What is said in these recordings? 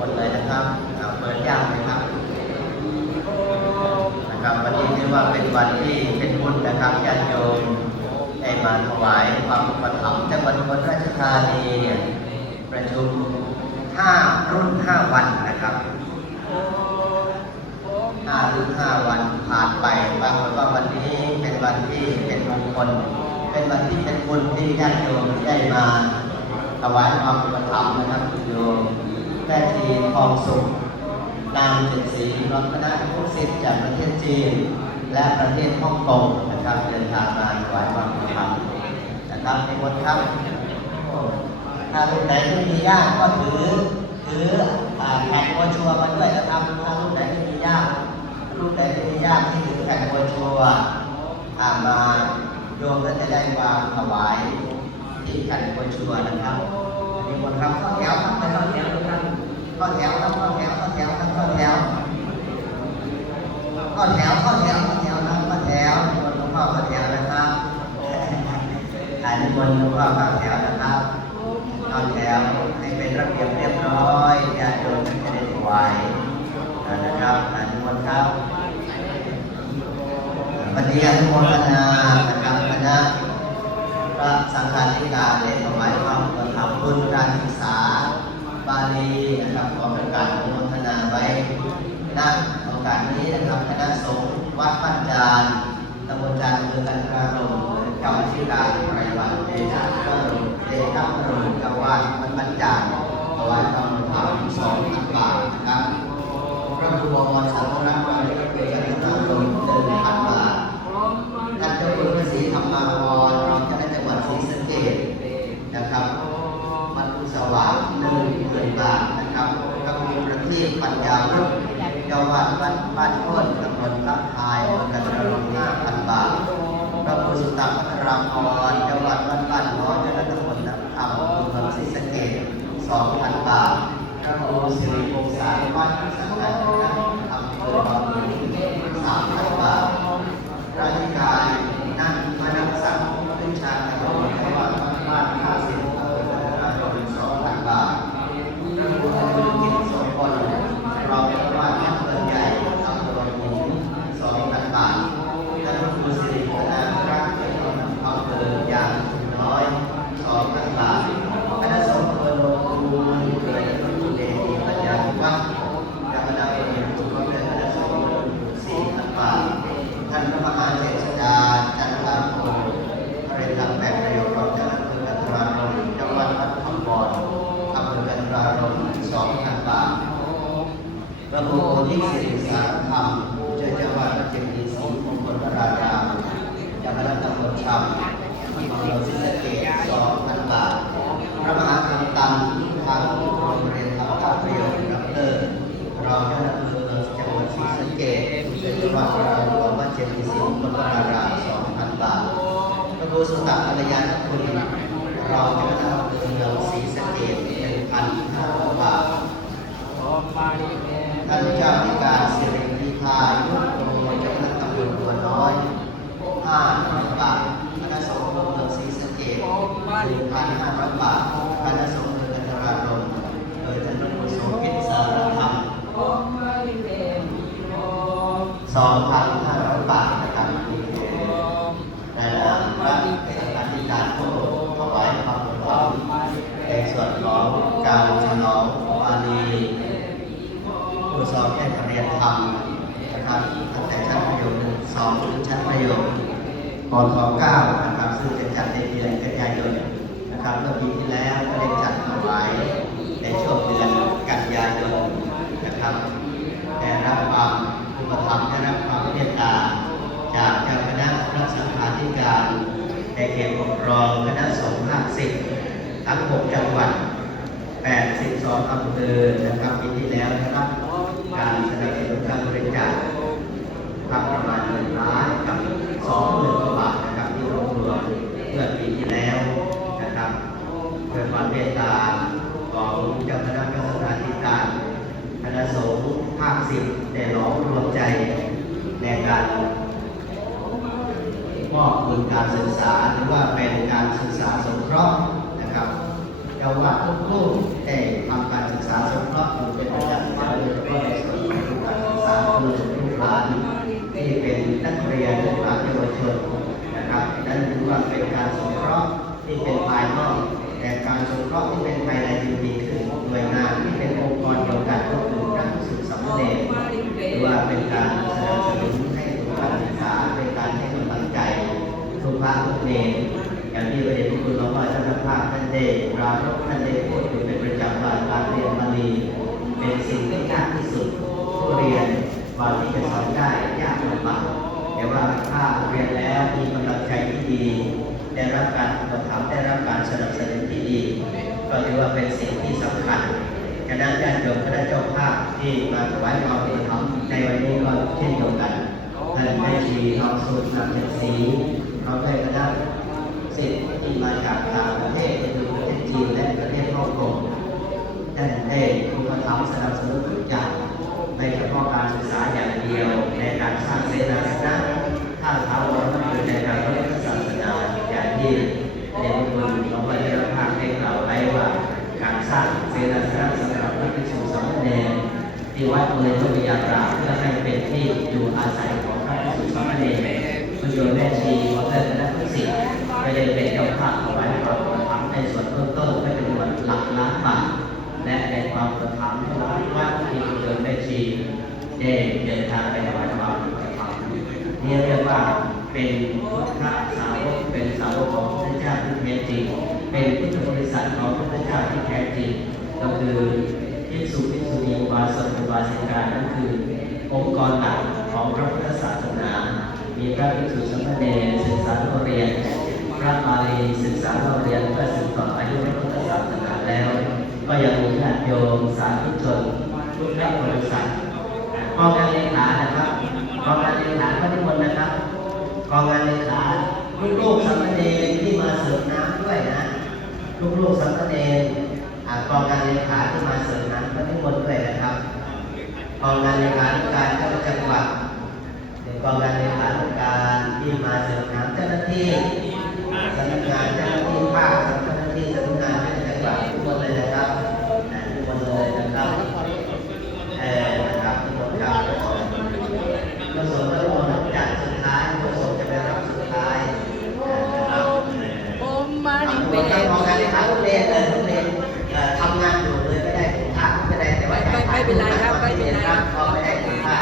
คนเลยนะครับเปิดยางเลยครับนะครับวันนี้ถือว่าเป็นวันที่เป็นบุญนะครับญาติโยมได้มาถวายความอุปถัมภ์จังหวัดอุบลราชธานีเนี่ยประชุม5รุ่น 5 วันนะครับ5รุ่น5วันผ่านไปปรากฏว่าวันนี้เป็นวันที่เป็นมงคล เป็นวันที่เป็นบุญที่ญาติโยมได้มาถวายความอุปถัมภ์นะครับโยม องสุขนางเจ็ดสีร้อมคณะผู้ศิษย์จากประเทศจีน และประเทศฮ่องกงนะครับเดินทางมาถวายความอุปถัมนะครับในวันครับถ้าลูกไหนไม่มีญาติก็ถือถืออ่าแผ่นโวชัวมาด้วยนะครับถ้าลูกไหนไม่มีญาติลูกไหนไม่มีญาติที่ถือแผ่นโวชัวผ่ามาโยมก็จะได้วางถวายที่แผ่นโวชัวนะครับมีคนครับเข้าแถวครับไปเข้าแถวครับเข้าแถวครับเข้าแถวเข้าแถวครับเข้าแถวเข้าแถวเข้าแถวเข้าแถวครับเข้าแถวมีคนหลวงพ่อเข้าแถวนะครับอ่ามี คนหลวงพ่อเข้าแถวนะครับเอาแถวให้เป็นระเบียบเรียบร้อยญาติโยมจะได้ถวายนะครับอนุโมทนาครับวันนี้อนุโมทนานะครับคณะพระสังฆาธิการได้ถวายความกระทำบุญการศึกษาบาลีนะครับขอประกาศอนุโมทนาไว้ณโอกาสนี้นะครับคณะสงฆ์วัดปัญจานตำบลจานอำเภอกันทรารมเจ้าชิการไพรวัน เดชะก็เดชะพระรุเจ้าวาดวัดปัญจานถวายความกระทำสองพันบาทนะครับพระบรสารริกธาตุเกิดกันทรารมหนึ่งพันบาทท่านเจ้าคุณพระศรีธรรมาภรรองเจ้าหน้าจังหวัดศรีสะเกษนะครับมันสวาหนึ่งหมื่นบาทนะครับก็มีประทีปปัญญารุ่งเจ้าวัดวัดบ้านโพ้นตำบลละพายกันทรารมห้าพันบาทพระครูสุตตะพัทราพรจ้าวัดวัด บ้านน้อยเจ้าหน้าที่ตำบลน้ำคำอำเภอเมืองศรีสะเกษสองพันบาทพระครูสิริพง 2,000 บาท ระบบโอที่สิริสารธรรมเจ้จัวัดเจดีศรีมงคลปรายาจากระดับตำบลชำที่อำสิอศรีสะเกษ2,000 บาท พระมหาธรรมตันทางผู้โรงเรียนธรรมศาสเรียนดรรองเจ้าหน้าที่จังหวัดศรีสะเกษผู้เจ้าจังหวัดระดับตำบลเจดีศรีมงคลปรายา2,000 บาท พระครูสุตตะกัลยาณคุณรองเจะาหน้าที่ ท่านเจ้าธิการสิริพิพายุโกเจ้าหน้าที่ตำบลตัวน้อยห้าร้อยบาทคณะสงฆ์เมืองศรีสะเกษหนึ่งพันห้าร้อยบาทคณะสงฆ์เมืองกันทรารมโดยท่านพระครูโสภิตสารธรรมสองพันห้าร้อยบาทนะครับในนามพระสังฆาธิการผู้ถวายความเคารพในส่วนของการฉลอง สอบแค่เรียนธรรมนะครับตั้งแต่ชั้นประโยคหนึ่งสองถึงชั้นประโยคปทเก้านะครับซึ่งจะจัดในเดือนกันยายนนะครับเมื่อปีที่แล้วก็ได้จัดถวายในช่วงเดือนกันยายนนะครับได้รับความอุปถัมภ์ได้รับความเมตตา จากเจ้าคณะระสังฆาธิการในเขตปกครองคณะสงฆ์ภาสิบทั้งหกจังหวัด82อำเภอนะครับปีที่แล้วนะครับ การสนับสนุนการบริจาคทำประมาณหนึ่งล้านกับสองหมื่นกว่าบาทนะครับที่รวบรวมเมื่อปีที่แล้วนะครับเกิดความเมตตาของเจ้าคณะกรรมการธิการคณะสงฆ์ภาคสิบได้ล้อมรวมใจในการมอบทุนการศึกษาหรือว่าเป็นการศึกษาสงเคราะห์ ว่างลูกๆได้ทำการศึกษาสงเคราะห์อยู่เป็นประจำทุกเดืก็ได้ส่งลูกหลารศึกษาคือลูกหลานที่เป็นนักเรียนลูกหลานเยาวชนนะครับนั่นถือว่าเป็นการสงเคราะห์ที่เป็นภายนอกแต่การสงเคราะห์ที่เป็นภายในจริงๆคือหน่วยงานที่เป็นองค์กรเดียวกันก็คือการศึกษาเด็กหรือว่าเป็นการสนับสนุนให้ทุกการศึกษาเป็นการให้กำลังใจทุกภาคทุกเนร พระภาคท่านได้ปรารภท่านได้พูดอยู่เป็นประจำว่าการเรียนบาลีเป็นสิ่งที่ยากที่สุดผู้เรียนกว่าที่จะสอนได้ยากลำบากแต่ว่าถ้าเรียนแล้วมีกำลังใจที่ดี ได้รับการอุปถัมภ์ได้รับการสนับสนุนที่ดี ก็ถือว่าเป็นสิ่งที่สำคัญคณะญาติโยมคณะเจ้าภาพที่มาถวายความเป็นธรรมในวันนี้ก็เช่นเดียวกันท่านแม่ชีทองสุดนำเป็นสีเขาได้คณะ สิทธิ์ที่มาจากต่างประเทศคือประเทศจีนและประเทศฮ่องกงท่านได้อุปถัมสนับสนุนทุกอย่างไม่เฉพาะการศึกษาอย่างเดียวในการสร้างเสนาสนะถ้าถาวรก็คือในการพระพุทธศาสนาอย่างที่เดชคุณหลวงพ่อเจ้าภาคได้กล่าวไว้ว่าการสร้างเสนาสนะสำหรับพระภิกษุสามเณรที่วัดเมืองพระวิยาตราเพื่อให้เป็นที่อยู่อาศัยของพระภิกษุสามเณรคุณโยมแม่ชีวัดเลิศคณะผู้ศิษ ย์ก็ได้เป็นเจ้าภาพถวายความอุปถัมภ์ในส่วนเบื้องต้นให้เป็นวันหลักล้านบาทและในความอุปถัมภ์หลายวัดที่คุณโยมแม่ชีได้เดินทางไปถวายความอุปถัมภ์นี่เรียกว่าเป็นพุทธสาวกเป็นสาวกของพระเจ้าที่แท้จริง เป็นพุทธบริษัทของพระเจ้าที่แท้จริง ก็คือภิกษุภิกษุณีอุบาสกอุบาสิกานั่นคือองค์กรหลักของพระพุทธศาสนา มีพระภิกษุสามเณรศึกษาเราเรียน พระบาลีศึกษาเราเรียนเพื่อสืบต่ออายุพระพุทธศาสนาแล้ว ก็ยังมีญาติโยมสาธุชนทุกแม่บริษัทกองงานเลขานะครับกองงานเลขาก็นิมนต์นะครับกองงานเลขาลูกๆสามเณรที่มาเสิร์ฟน้ำด้วยนะลูกๆสามเณรกองงานเลขาที่มาเสิร์ฟน้ำก็นิมนต์ด้วยนะครับกองงานเลขาธิการเจ้าจังหวัดหรือกองงานเลขาธิการที่มาเสิร์ฟน้ำเจ้าหน้าที่ สำนักงานเจ้าหน้าที่ภาคเจ้าหน้าที่สำนักงานเจ้าจังหวัดทุกคนเลยนะครับอ่าทุกคนเลยนะครับเออนะครับทุกคนครับก็ส่งแล้วโอนจากสุดท้ายก็ส่งจะไปรับสุดท้ายนะครับโอมมาดิทำงานทำงานเลยครับทุกเรียนเลยทุกเรียนเอ่อทำงานอยู่เลยไม่ได้ถุงผ้าไม่ได้แต่ว่าอยากถ่ายรูปนะตอนที่เรียนรับก็ไม่ได้ถุงผ้า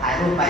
ถ่ายรูปไป